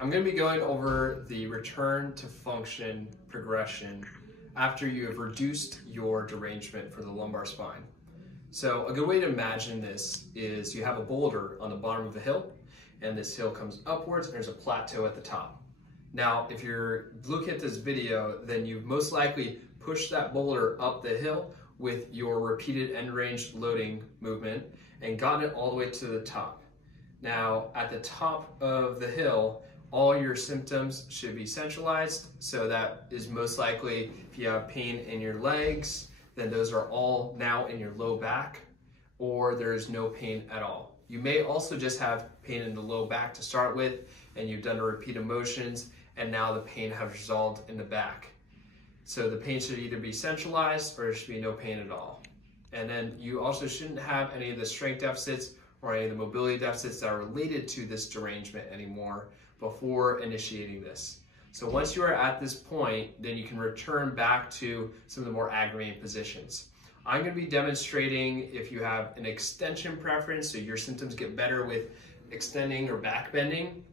I'm going to be going over the return to function progression after you have reduced your derangement for the lumbar spine. So a good way to imagine this is you have a boulder on the bottom of the hill, and this hill comes upwards and there's a plateau at the top. Now, if you're looking at this video, then you've most likely pushed that boulder up the hill with your repeated end range loading movement and gotten it all the way to the top. Now, at the top of the hill, all your symptoms should be centralized. So that is most likely if you have pain in your legs, then those are all now in your low back, or there is no pain at all. You may also just have pain in the low back to start with, and you've done the repeated motions, and now the pain has resolved in the back. So the pain should either be centralized or there should be no pain at all. And then you also shouldn't have any of the strength deficits or any of the mobility deficits that are related to this derangement anymore before initiating this. So once you are at this point, then you can return back to some of the more aggravating positions. I'm going to be demonstrating if you have an extension preference, so your symptoms get better with extending or back bending,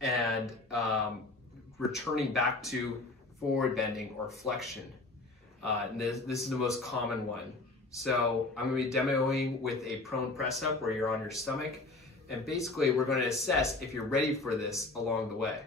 and returning back to forward bending or flexion. And this is the most common one. So I'm going to be demoing with a prone press up where you're on your stomach, and basically we're going to assess if you're ready for this along the way.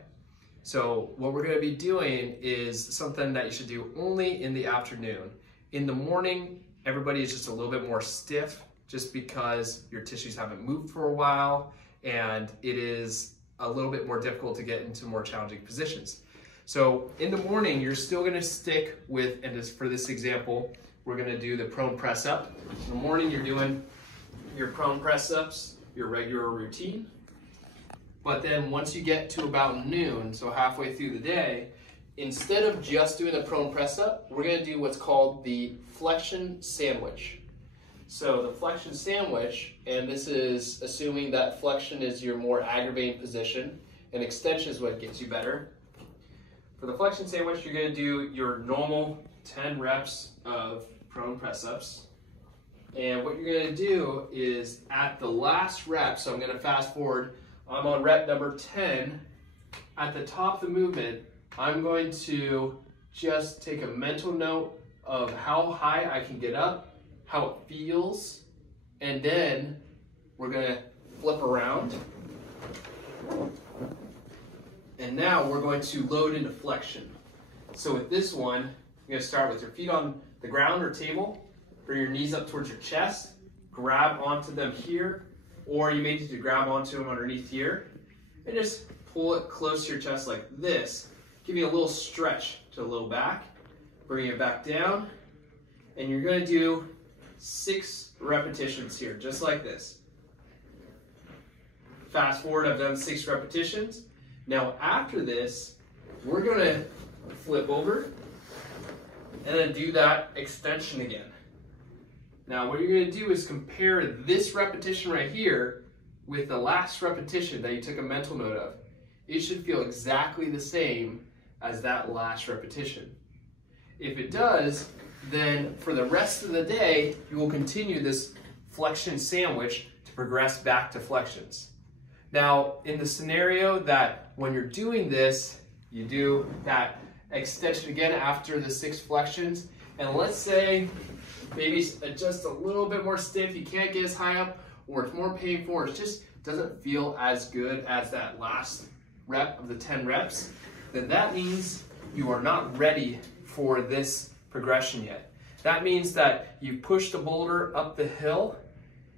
So what we're going to be doing is something that you should do only in the afternoon. In the morning, everybody is just a little bit more stiff just because your tissues haven't moved for a while, and it is a little bit more difficult to get into more challenging positions. So in the morning, you're still going to stick with, and just for this example, we're going to do the prone press up. In the morning, you're doing your prone press ups, your regular routine. But then once you get to about noon, so halfway through the day, instead of just doing the prone press up, we're going to do what's called the flexion sandwich. So the flexion sandwich, and this is assuming that flexion is your more aggravating position and extension is what gets you better. For the flexion sandwich, you're going to do your normal 10 reps of prone press ups. And what you're going to do is at the last rep, so I'm going to fast forward, I'm on rep number 10. At the top of the movement, I'm going to just take a mental note of how high I can get up, how it feels, and then we're going to flip around. And now we're going to load into flexion. So with this one, you're going to start with your feet on the ground or table, bring your knees up towards your chest, grab onto them here, or you may need to grab onto them underneath here, and just pull it close to your chest like this. Give you a little stretch to the low back, bring it back down, and you're going to do 6 repetitions here, just like this. Fast forward, I've done 6 repetitions. Now after this, we're going to flip over and then do that extension again. Now what you're going to do is compare this repetition right here with the last repetition that you took a mental note of. It should feel exactly the same as that last repetition. If it does, then for the rest of the day, you will continue this flexion sandwich to progress back to flexions. Now, in the scenario that when you're doing this, you do that extension again after the 6 flexions, and let's say maybe just a little bit more stiff, you can't get as high up, or it's more painful, or it just doesn't feel as good as that last rep of the 10 reps, then that means you are not ready for this progression yet. That means that you push the boulder up the hill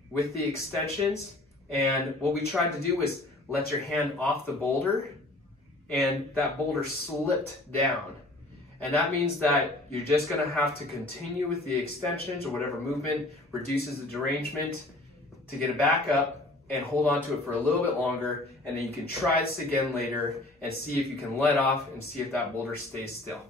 with the extensions, and what we tried to do was let your hand off the boulder, and that boulder slipped down. And that means that you're just going to have to continue with the extensions or whatever movement reduces the derangement to get it back up and hold on to it for a little bit longer, and then you can try this again later and see if you can let off and see if that boulder stays still.